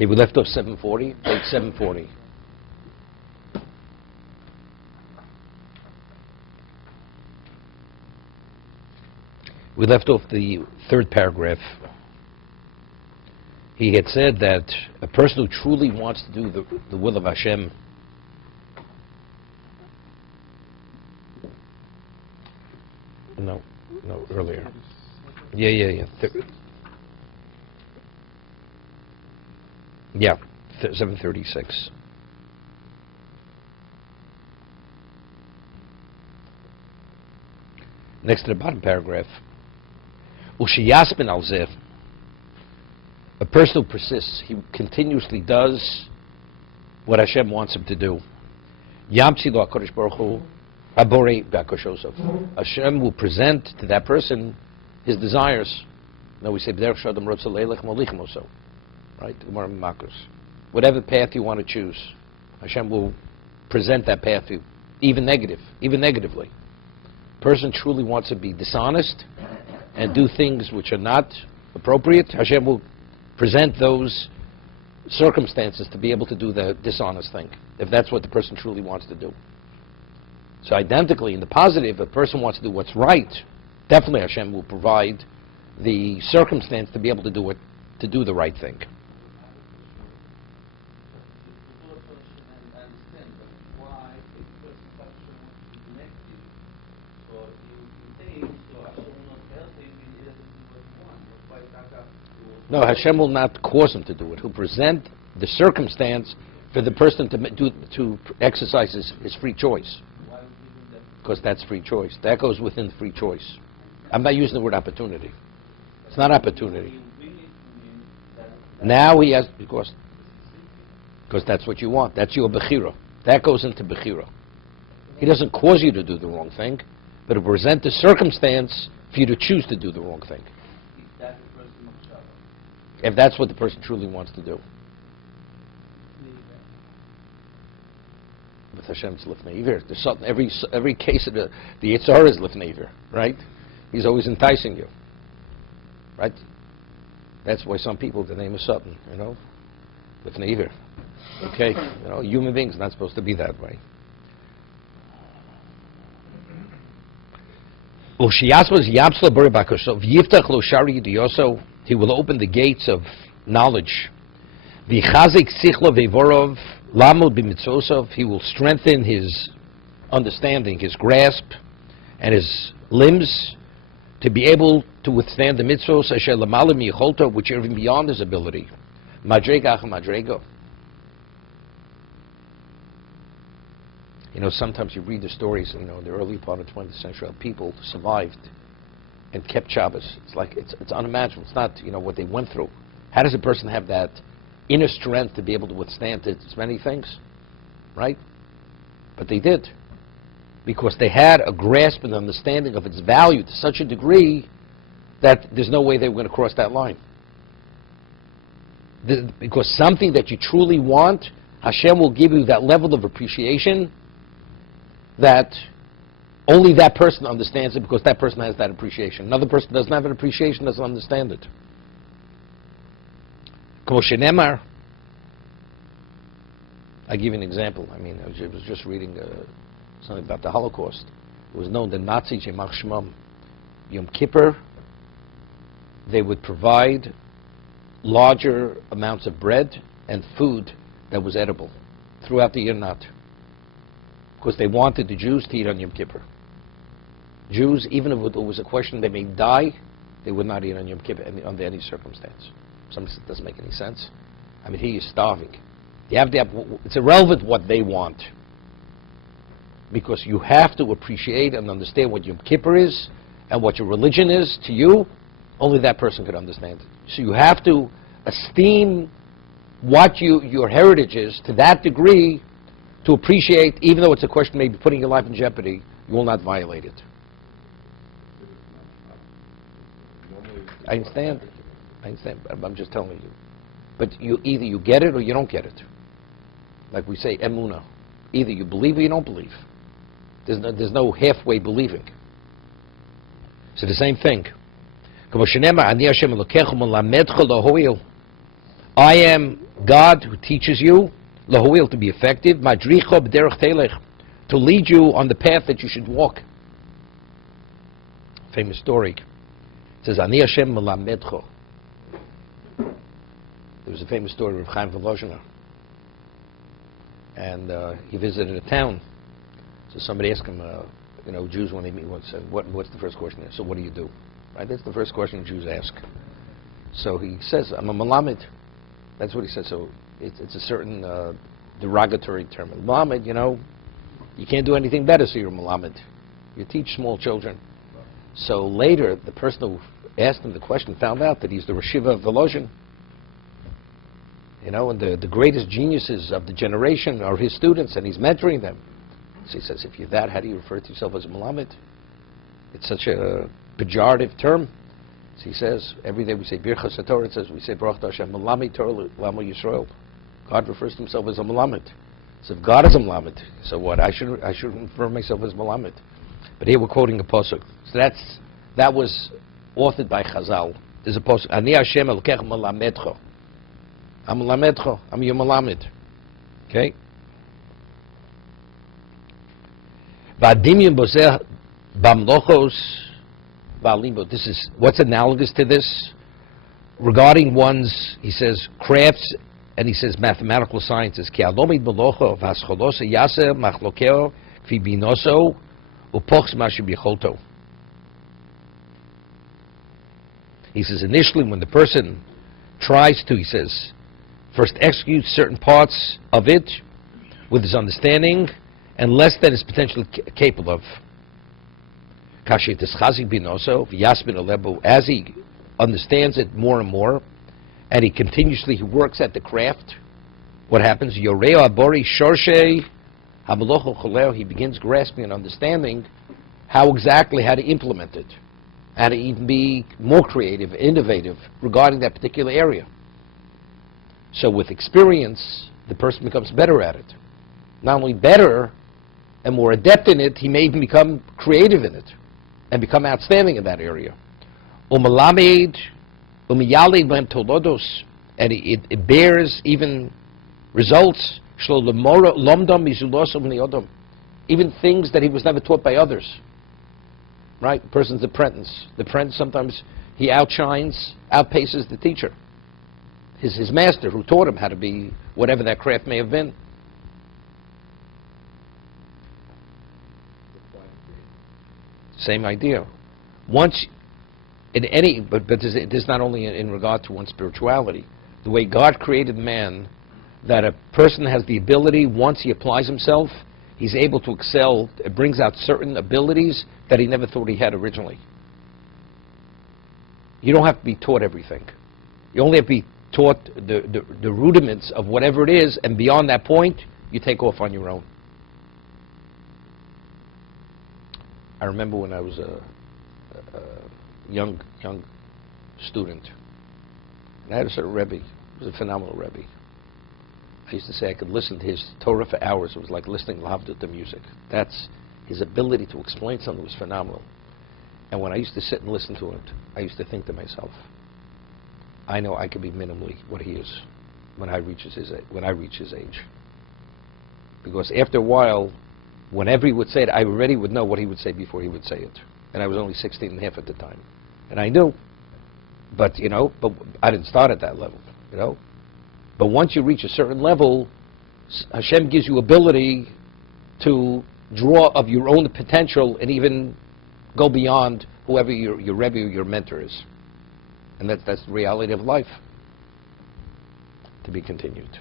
Okay, we left off 740, page 740. We left off the third paragraph. He had said that a person who truly wants to do the will of Hashem no, earlier. Yeah. 736. Next to the bottom paragraph. Ushiyasmin al-zeh. A person who persists, he continuously does what Hashem wants him to do. Yamtzi lo HaKadosh Baruch Hu Haborei b'Akoshosov. Hashem will present to that person his desires. Now we say, B'derech Shadam Rotza Leilech Molichem Oso. Right? Whatever path you want to choose, Hashem will present that path to you, even negatively. Person truly wants to be dishonest and do things which are not appropriate, Hashem will present those circumstances to be able to do the dishonest thing, if that's what the person truly wants to do. So identically, in the positive, if a person wants to do what's right, definitely Hashem will provide the circumstance to be able to do the right thing. No, Hashem will not cause him to do it. He'll present the circumstance for the person to exercise his free choice. Because that's free choice. That goes within free choice. I'm not using the word opportunity. It's not opportunity. Now he has, because that's what you want. That's your bechira. That goes into bechira. He doesn't cause you to do the wrong thing, but he'll present the circumstance for you to choose to do the wrong thing. If that's what the person truly wants to do. With Hashem's lifnei iver. There's something, every case of the Yitzhar is lifnei iver, right? He's always enticing you, right? That's why some people, the name is Satan, lifnei iver. Okay, human beings are not supposed to be that way. He will open the gates of knowledge. He will strengthen his understanding, his grasp, and his limbs to be able to withstand the mitzvos which are even beyond his ability. Sometimes you read the stories, in the early part of the 20th century, how people survived and kept Shabbos. It's unimaginable. It's not what they went through. How does a person have that inner strength to be able to withstand as many things, right? But they did, because they had a grasp and understanding of its value to such a degree that there's no way they were going to cross that line. Because something that you truly want, Hashem will give you that level of appreciation that only that person understands it, because that person has that appreciation. Another person doesn't have an appreciation, doesn't understand it. Koshenemar. I'll give you an example. I was just reading something about the Holocaust. It was known that Nazis, Yemach Shmam, Yom Kippur, they would provide larger amounts of bread and food that was edible throughout the year, not. Because they wanted the Jews to eat on Yom Kippur. Jews, even if it was a question they may die, they would not eat on Yom Kippur under any circumstance. It doesn't make any sense. He is starving. It's irrelevant what they want, because you have to appreciate and understand what Yom Kippur is and what your religion is to you. Only that person could understand it. So you have to esteem what your heritage is to that degree to appreciate, even though it's a question maybe putting your life in jeopardy, you will not violate it. I understand. I'm just telling you. But either you get it or you don't get it. Like we say, emunah. Either you believe or you don't believe. There's no halfway believing. So the same thing. I am God who teaches you, lahoil, to be effective, madricho b'derech telech, to lead you on the path that you should walk. Famous story. It says, Ani Hashem melamedcho. There was a famous story of Chaim Volozhiner. And he visited a town. So somebody asked him, Jews when they meet, what's the first question? So what do you do? Right? That's the first question Jews ask. So he says, I'm a malamed. That's what he says. So it's a certain derogatory term. Malamed, you can't do anything better, so you're a malamed. You teach small children. So later, the person who asked him the question found out that he's the Rashiva of Volozhin. And the greatest geniuses of the generation are his students, and he's mentoring them. So he says, if you're that, how do you refer to yourself as a malamed? It's such a pejorative term. So he says, every day we say Birchas HaTorah, it says, we say Baruch Hashem Malamed Torah Lamo Yisrael. God refers to himself as a malamed. So if God is a malamed, so what? I should refer myself as malamed. But here we're quoting a pasuk. So that was authored by Chazal. There's a pasuk. Ani Hashem Elokech Malamedcho. I'm Malamedcho. I'm your malamed. Okay. V'adimyon bozeh bamlochos v'alimbo. This is what's analogous to this regarding one's. He says crafts, and he says mathematical sciences. Ki alomid melocho v'ascholosa yaser machlokeo kfi binoso upochs mashu bicholto. He says initially when the person tries to, he says, first execute certain parts of it with his understanding and less than is potentially capable of. As he understands it more and more, and he works at the craft, what happens? He begins grasping and understanding how to implement it, how to even be more creative, innovative regarding that particular area. So with experience, the person becomes better at it. Not only better and more adept in it, he may even become creative in it and become outstanding in that area. And it bears even results, even things that he was never taught by others. Right? The person's apprentice. The apprentice sometimes he outpaces the teacher. His master who taught him how to be whatever that craft may have been. Same idea. Once in any, but this is not only in regard to one's spirituality. The way God created man, that a person has the ability, once he applies himself, he's able to excel. It brings out certain abilities that he never thought he had originally. You don't have to be taught everything. You only have to be taught the rudiments of whatever it is, and beyond that point, you take off on your own. I remember when I was a young student, and I had a certain Rebbe. He was a phenomenal Rebbe. I used to say I could listen to his Torah for hours. It was like listening to music. That's his ability to explain something was phenomenal. And when I used to sit and listen to it, I used to think to myself, I know I could be minimally what he is when I reach his age. Because after a while, whenever he would say it, I already would know what he would say before he would say it. And I was only 16 and a half at the time. And I knew. But I didn't start at that level, But once you reach a certain level, Hashem gives you ability to draw of your own potential and even go beyond whoever your Rebbe or your mentor is. And that's the reality of life. To be continued.